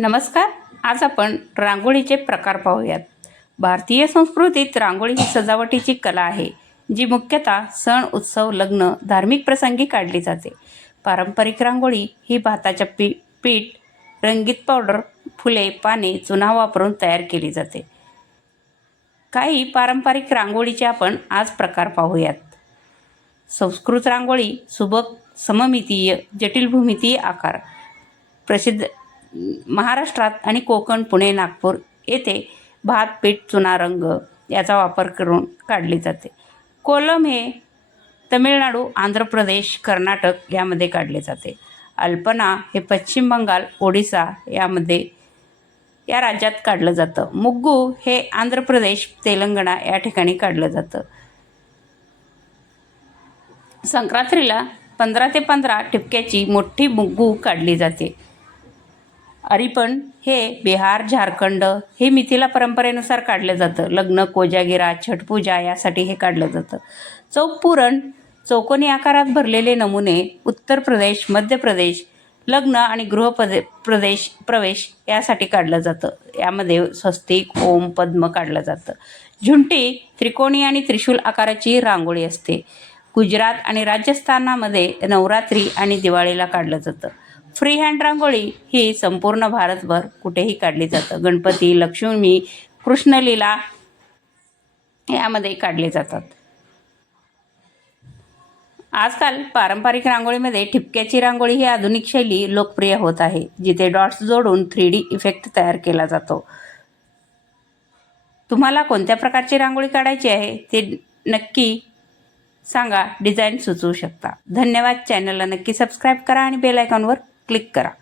नमस्कार. आज आपण रांगोळीचे प्रकार पाहूयात. भारतीय संस्कृतीत रांगोळी ही सजावटीची कला आहे जी मुख्यतः सण उत्सव लग्न धार्मिक प्रसंगी काढली जाते. पारंपरिक रांगोळी ही भाताच्या पी पीठ रंगीत पावडर फुले पाने चुना वापरून तयार केली जाते. काही पारंपरिक रांगोळीचे आपण आज प्रकार पाहूयात. संस्कृत रांगोळी सुबक सममितीय जटिल भूमितीय आकार प्रसिद्ध महाराष्ट्रात आणि कोकण पुणे नागपूर येथे भात पीठ चुना रंग याचा वापर करून काढली जाते. कोलम हे तमिळनाडू आंध्र प्रदेश कर्नाटक यामध्ये काढले जाते. अल्पना हे पश्चिम बंगाल ओडिसा यामध्ये या राज्यात काढलं जातं. मुग्गू हे आंध्र प्रदेश तेलंगणा या ठिकाणी काढलं जातं. संक्रांतीला पंधरा ते पंधरा टिपक्याची मोठी मुग्गू काढली जाते. अरिपण हे बिहार झारखंड हे मिथिला परंपरेनुसार काढलं जातं. लग्न कोजागिरा छटपूजा यासाठी हे काढलं जातं. चौक पुरण चौकोनी आकारात भरलेले नमुने उत्तर प्रदेश मध्य प्रदेश लग्न आणि गृहप्रदे प्रदेश प्रवेश यासाठी काढलं जातं. यामध्ये स्वस्तिक ओम पद्म काढलं जातं. झुंटी त्रिकोणी आणि त्रिशूल आकाराची रांगोळी असते. गुजरात आणि राजस्थानामध्ये नवरात्री आणि दिवाळीला काढलं जातं. फ्री हँड रांगोळी ही संपूर्ण भारतभर कुठेही काढली जातं. गणपती लक्ष्मी कृष्णलीला यामध्ये काढले जातात. आजकाल पारंपरिक रांगोळीमध्ये ठिपक्याची रांगोळी ही आधुनिक शैली लोकप्रिय होत आहे जिथे डॉट्स जोडून थ्री डी इफेक्ट तयार केला जातो. तुम्हाला कोणत्या प्रकारची रांगोळी काढायची आहे ते नक्की सांगा डिझाईन सुचवू शकता. धन्यवाद. चॅनलला नक्की सबस्क्राईब करा आणि बेल आयकॉनवर क्लिक करा.